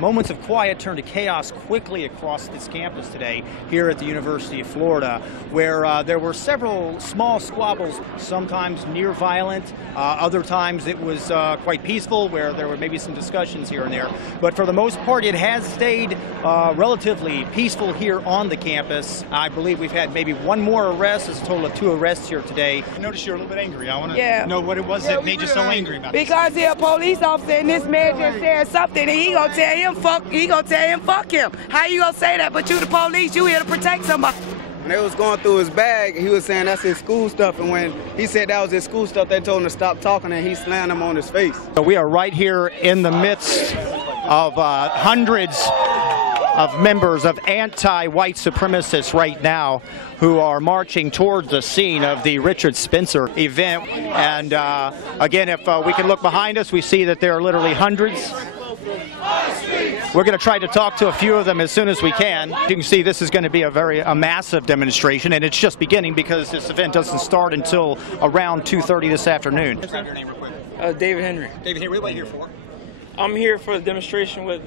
Moments of quiet turned to chaos quickly across this campus today here at the University of Florida, where there were several small squabbles, sometimes near violent, other times it was quite peaceful, where there were maybe some discussions here and there. But for the most part, it has stayed relatively peaceful here on the campus. I believe we've had maybe one more arrest. There's a total of 2 arrests here today. I noticed you're a little bit angry. I want to know what it was that made you so angry about this. Because he's a police officer and this man just said something and he gonna tell him fuck him. How you gonna say that? But you the police, you here to protect somebody. When they was going through his bag, he was saying that's his school stuff, and when he said that was his school stuff, they told him to stop talking, and he slammed him on his face. So we are right here in the midst of hundreds of members of anti-white supremacists right now who are marching towards the scene of the Richard Spencer event. And again, if we can look behind us, we see that there are literally hundreds. We're going to try to talk to a few of them as soon as we can. You can see this is going to be a massive demonstration, and it's just beginning because this event doesn't start until around 2:30 this afternoon. What's your name real quick? David Henry. David Henry, what are you here for? I'm here for the demonstration with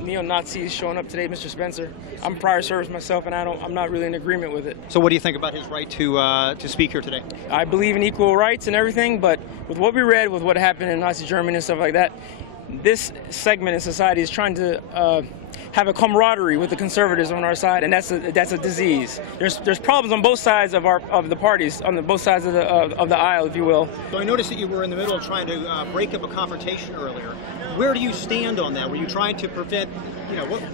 neo-Nazis showing up today, Mr. Spencer. I'm prior service myself, and I'm not really in agreement with it. So what do you think about his right to speak here today? I believe in equal rights and everything, but with what we read, with what happened in Nazi Germany and stuff like that, this segment in society is trying to have a camaraderie with the conservatives on our side, and that's a disease. There's problems on both sides of the parties, on both sides of the aisle, if you will. So I noticed that you were in the middle of trying to break up a confrontation earlier. Where do you stand on that? Were you trying to prevent,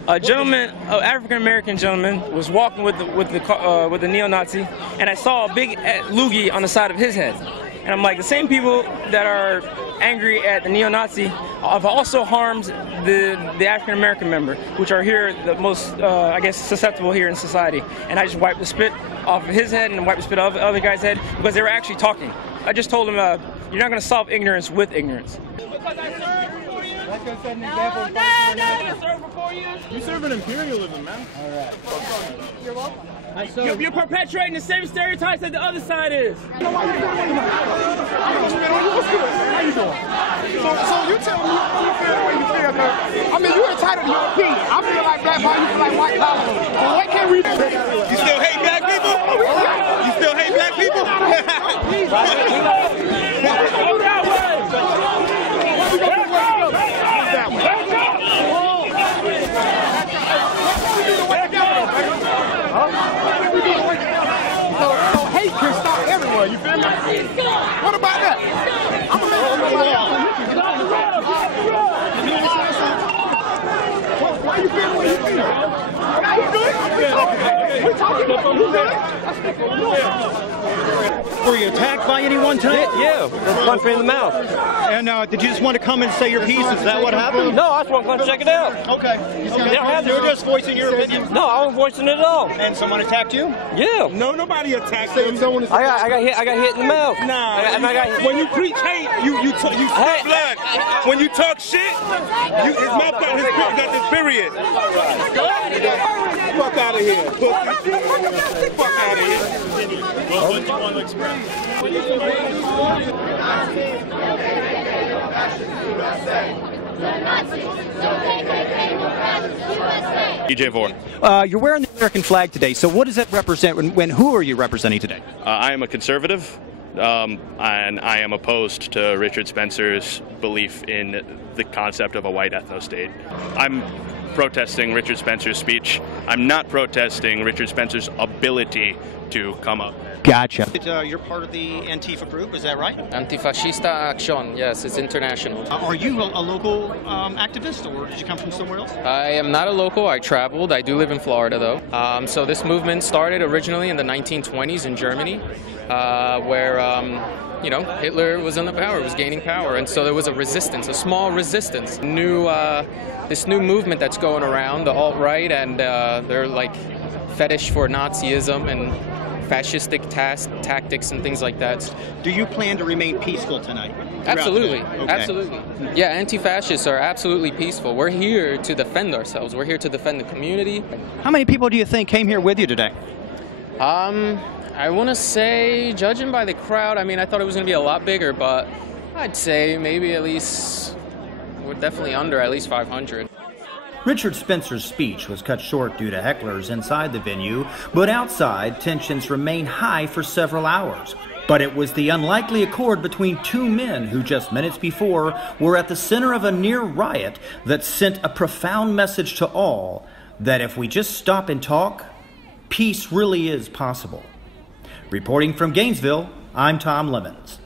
a gentleman, an African American gentleman, was walking with the neo-Nazi, and I saw a big loogie on the side of his head. And I'm like, the same people that are angry at the neo-Nazi have also harmed the African American member, which are here the most, I guess, susceptible here in society. And I just wiped the spit off of his head and wiped the spit off the other guy's head because they were actually talking. I just told him, you're not going to solve ignorance with ignorance. You're serving imperialism, man. All right. You're welcome. You're perpetuating the same stereotypes that the other side is. How you doing? So you tell me you feel the way you feel, man. I mean, you're entitled to your opinion. I feel like black power, you feel like white power. So why can't we? You still hate black people? You still hate black people? So hate can stop everywhere, you feel me? What about that? I'm gonna let you know why you feel the way you feel? Now you good? We talking? We good? Were you attacked by anyone tonight? Yeah, punch me in the mouth. And did you just want to come and say your piece? Is that what happened? No, I just want to come check it out. Okay. You're just voicing your opinion? No, I wasn't voicing it at all. And someone attacked you? Yeah. No, nobody attacked him. I got hit in the mouth. Nah. When you preach hate, you spit blood. When you talk shit, his mouth got this period. Fuck out of here. Fuck out of here. What you want to express? DJ4. You're wearing the American flag today, so what does that represent? Who are you representing today? I am a conservative, and I am opposed to Richard Spencer's belief in the concept of a white ethno-state. I'm protesting Richard Spencer's speech. I'm not protesting Richard Spencer's ability to come up. Gotcha. You're part of the Antifa group, is that right? Antifascista Action, yes, it's international. Are you a local activist, or did you come from somewhere else? I am not a local, I traveled. I do live in Florida, though. So this movement started originally in the 1920s in Germany, where Hitler was in the power, was gaining power, and so there was a resistance, a small resistance. This new movement that's going around, the alt-right, and they're like fetish for Nazism and fascistic tactics and things like that. Do you plan to remain peaceful tonight? Absolutely, okay. Absolutely. Yeah, anti-fascists are absolutely peaceful. We're here to defend ourselves. We're here to defend the community. How many people do you think came here with you today? I want to say, judging by the crowd, I mean, I thought it was going to be a lot bigger, but I'd say maybe at least, we're definitely under at least 500. Richard Spencer's speech was cut short due to hecklers inside the venue, but outside, tensions remained high for several hours. But it was the unlikely accord between two men who just minutes before were at the center of a near riot that sent a profound message to all that if we just stop and talk, peace really is possible. Reporting from Gainesville, I'm Tom Lemons.